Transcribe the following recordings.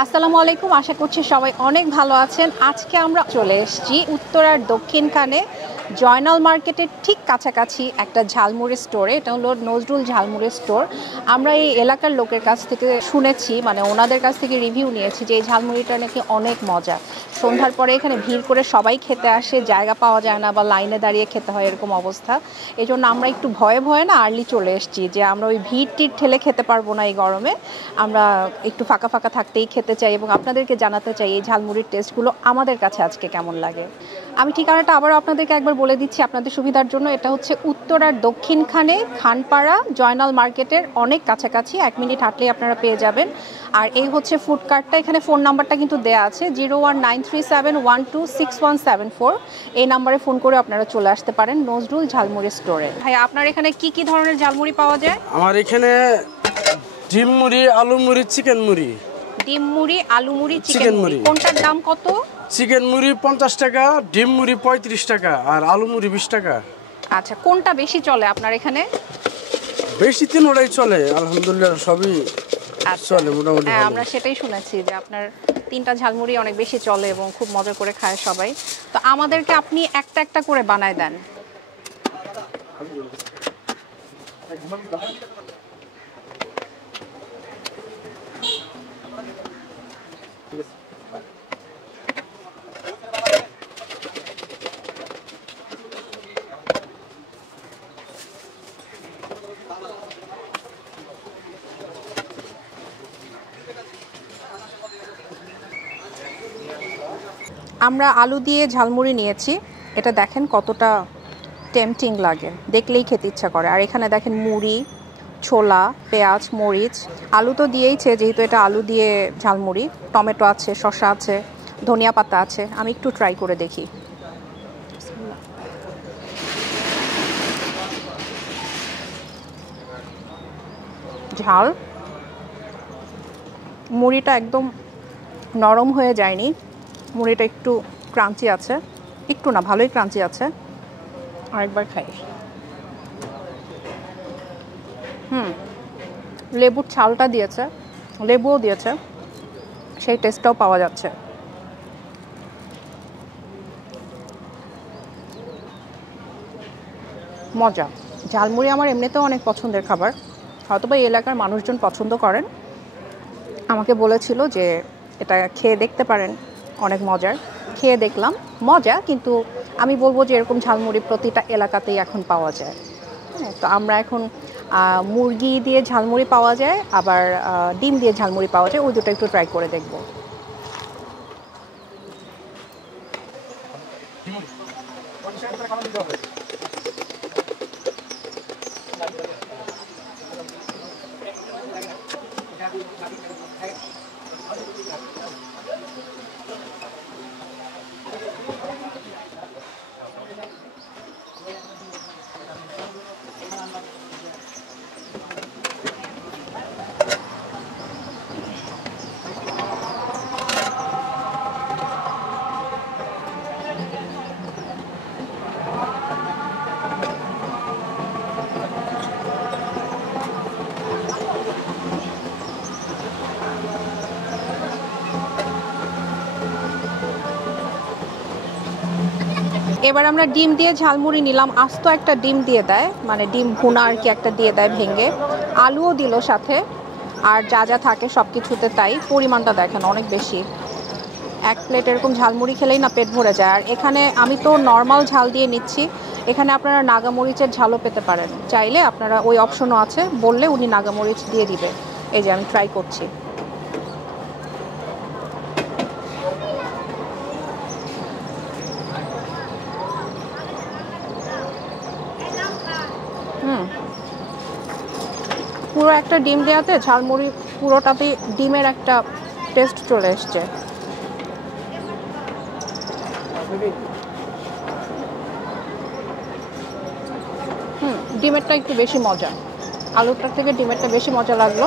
আসসালামু আলাইকুম, আশা করছি সবাই অনেক ভালো আছেন। আজকে আমরা চলে এসেছি উত্তরার দক্ষিণখানে জয়নাল মার্কেটের ঠিক কাছাকাছি একটা ঝালমুড়ি স্টোরে। এটা হলো নজরুল ঝালমুড়ি স্টোর। আমরা এই এলাকার লোকের কাছ থেকে শুনেছি, মানে ওনাদের কাছ থেকে রিভিউ নিয়েছি যে এই ঝালমুড়িটা নাকি অনেক মজা। সন্ধ্যার পরে এখানে ভিড় করে সবাই খেতে আসে, জায়গা পাওয়া যায় না বা লাইনে দাঁড়িয়ে খেতে হয় এরকম অবস্থা। এই জন্য আমরা একটু ভয়ে ভয়ে না আর্লি চলে এসেছি, যে আমরা ওই ভিড় টিড় ঠেলে খেতে পারবো না এই গরমে। আমরা একটু ফাঁকা ফাঁকা থাকতেই খেতে চাই এবং আপনাদেরকে জানাতে চাই এই ঝালমুড়ির টেস্টগুলো আমাদের কাছে আজকে কেমন লাগে। আমি ঠিকানাটা আবারও আপনাদেরকে একবার বলে দিচ্ছি আপনাদের সুবিধার জন্য। এটা হচ্ছে উত্তরার দক্ষিণখানে খানপাড়া জয়নাল মার্কেটের অনেক কাছাকাছি, 1 মিনিট হাঁটলেই আপনারা পেয়ে যাবেন। আর এই হচ্ছে ফুড কার্টটা, এখানে ফোন নাম্বারটা কিন্তু দেয়া আছে 01937126174। এই নাম্বারে ফোন করে আপনারা চলে আসতে পারেন নজরুল ঝালমুড়ি স্টোরে। ভাই, আপনার এখানে কি কি ধরনের ঝালমুড়ি পাওয়া যায়? আমার এখানে ডিম মুড়ি, আলু মুড়ি, চিকেন মুড়ি। ডিম মুড়ি, আলু মুড়ি, চিকেন মুড়ি, কোনটার দাম কত? চিকেন মুড়ি 50 টাকা, ডিম মুড়ি 35 টাকা আর আলু মুড়ি 20 টাকা। আচ্ছা, কোনটা বেশি চলে আপনার এখানে? বেশি তিনটাই চলে, আলহামদুলিল্লাহ সবই চলে মোটামুটি। হ্যাঁ, আমরা সেটাই শুনেছি যে আপনার 3টা ঝালমুড়ি অনেক বেশি চলে এবং খুব মজা করে খায় সবাই। তো আমাদেরকে আপনি একটা একটা করে বানায় দেন। আমরা আলু দিয়ে ঝালমুড়ি নিয়েছি, এটা দেখেন কতটা টেম্পটিং লাগে, দেখলেই খেতে ইচ্ছা করে। আর এখানে দেখেন মুড়ি, ছোলা, পেঁয়াজ, মরিচ, আলু তো দিয়েইছে যেহেতু এটা আলু দিয়ে ঝালমুড়ি। টমেটো আছে, শসা আছে, ধনিয়া পাতা আছে। আমি একটু ট্রাই করে দেখি। ঝাল, মুড়িটা একদম নরম হয়ে যায়নি, মুড়িটা একটু ক্রাঞ্চি আছে, একটু না ভালোই ক্রাঞ্চি আছে। আরেকবার খাই। লেবুর ছালটা দিয়েছে, লেবুও দিয়েছে, সেই টেস্টটাও পাওয়া যাচ্ছে। মজা। ঝালমুড়ি আমার এমনিতেও অনেক পছন্দের খাবার, হয়তো বা এই এলাকার মানুষজন পছন্দ করেন। আমাকে বলেছিল যে এটা খেয়ে দেখতে পারেন, অনেক মজার। খেয়ে দেখলাম, মজা, কিন্তু আমি বলবো যে এরকম ঝালমুড়ি প্রতিটা এলাকাতেই এখন পাওয়া যায়। হ্যাঁ, তো আমরা এখন মুরগি দিয়ে ঝালমুড়ি পাওয়া যায়, আবার ডিম দিয়ে ঝালমুড়ি পাওয়া যায়, ওই দুটো একটু ট্রাই করে দেখব। এবার আমরা ডিম দিয়ে ঝালমুড়ি নিলাম। আস্ত একটা ডিম দিয়ে দেয়, মানে ডিম ভুনা আর কি একটা দিয়ে দেয় ভেঙে, আলুও দিল সাথে, আর যা যা থাকে সব কিছুতে তাই। পরিমাণটা দেখেন অনেক বেশি, 1 প্লেট এরকম ঝালমুড়ি খেলেই না পেট ভরে যায়। আর এখানে আমি তো নর্মাল ঝাল দিয়ে নিচ্ছি, এখানে আপনারা নাগামরিচের ঝালও পেতে পারেন, চাইলে আপনারা ওই অপশনও আছে, বললে উনি নাগামরিচ দিয়ে দিবে। এই যে আমি ট্রাই করছি। পুরো একটা ডিম দেওয়াতে ঝালমুড়ি পুরোটাতে ডিমের একটা টেস্ট চলে এসছে। ডিমেরটা একটু বেশি মজা, আলুটার থেকে ডিমেরটা বেশি মজা লাগলো।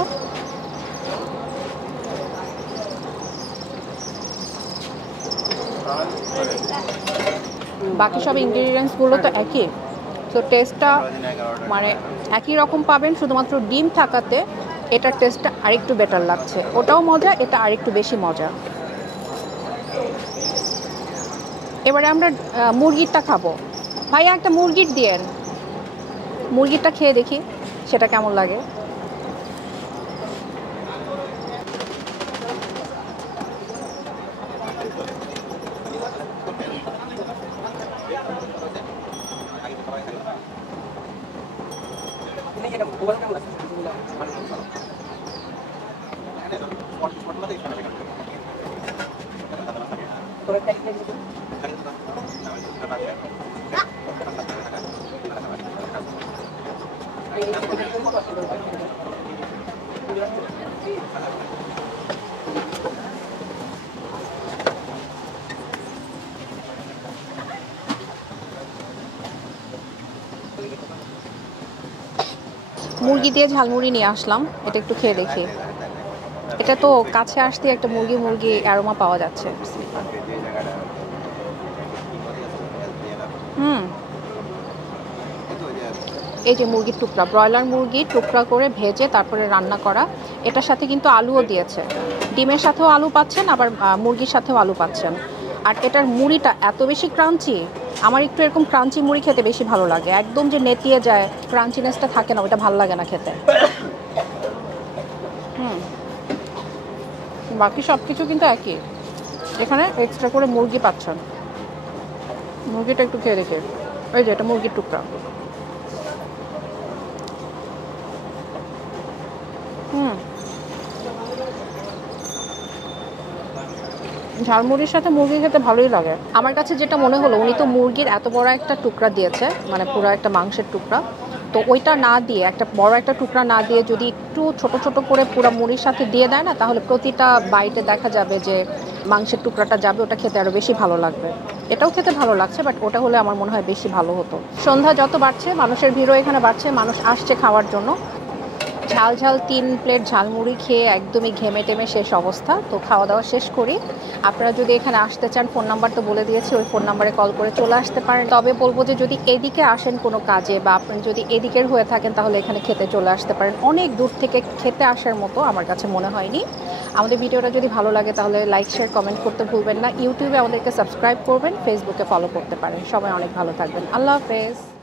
বাকি সব ইনগ্রেডিয়েন্টসগুলো তো একই, তো টেস্টটা মানে একই রকম পাবেন, শুধুমাত্র ডিম থাকাতে এটার টেস্টটা আরেকটু বেটার লাগছে। ওটাও মজা, এটা আরেকটু বেশি মজা। এবারে আমরা মুরগিরটা খাবো। ভাইয়া একটা মুরগির দিয়েন, মুরগিরটা খেয়ে দেখি সেটা কেমন লাগে। মুরগি দিয়ে ঝালমুড়ি নিয়ে আসলাম, এটা একটু খেয়ে দেখি। এটা তো কাছে আসতে একটা মুরগি মুরগি অ্যারোমা পাওয়া যাচ্ছে। এই যে মুরগির টুকরা, ব্রয়লার মুরগির টুকরা করে ভেজে তারপরে রান্না করা। এটার সাথে কিন্তু আলুও দিয়েছে, ডিমের সাথেও আলু পাচ্ছেন, আবার মুরগির সাথেও আলু পাচ্ছেন। আর এটার মুড়িটা এত বেশি ক্রাঞ্চি, আমার একটু এরকম ক্রাঞ্চি মুড়ি খেতে বেশি ভালো লাগে। একদম যে নেতিয়ে যায়, ক্রাঞ্চিনেসটা থাকে না, ওটা ভালো লাগে না খেতে। বাকি সব কিছু কিন্তু একই, এখানে এক্সট্রা করে মুরগি পাচ্ছেন। মুরগিটা একটু খেয়ে দেখে, ওই যে এটা মুরগির টুকরা। ঝালমুড়ির সাথে মুরগি খেতে ভালোই লাগে। আমার কাছে যেটা মনে হলো, উনি তো মুরগির এত বড় একটা টুকরা দিয়েছে, মানে পুরো একটা মাংসের টুকরা, তো ওইটা না দিয়ে, একটা বড় একটা টুকরা না দিয়ে যদি একটু ছোট ছোট করে পুরো মুড়ির সাথে দিয়ে দেয় না, তাহলে প্রতিটা বাইটে দেখা যাবে যে মাংসের টুকরাটা যাবে, ওটা খেতে আরও বেশি ভালো লাগবে। এটাও খেতে ভালো লাগছে, বাট ওটা হলে আমার মনে হয় বেশি ভালো হতো। সন্ধ্যা যত বাড়ছে, মানুষের ভিড়ও এখানে বাড়ছে, মানুষ আসছে খাওয়ার জন্য। ঝাল ঝাল 3 প্লেট ঝালমুড়ি খেয়ে একদমই ঘেমে টেমে শেষ অবস্থা। তো খাওয়া দাওয়া শেষ করি। আপনারা যদি এখানে আসতে চান, ফোন নাম্বার তো বলে দিয়েছি, ওই ফোন নাম্বারে কল করে চলে আসতে পারেন। তবে বলবো যে যদি এদিকে আসেন কোনো কাজে, বা আপনি যদি এদিকের হয়ে থাকেন, তাহলে এখানে খেতে চলে আসতে পারেন। অনেক দূর থেকে খেতে আসার মতো আমার কাছে মনে হয়নি। আমাদের ভিডিওটা যদি ভালো লাগে তাহলে লাইক শেয়ার কমেন্ট করতে ভুলবেন না। ইউটিউবে আমাদেরকে সাবস্ক্রাইব করবেন, ফেসবুকে ফলো করতে পারেন। সবাই অনেক ভালো থাকবেন। আল্লাহ হাফেজ।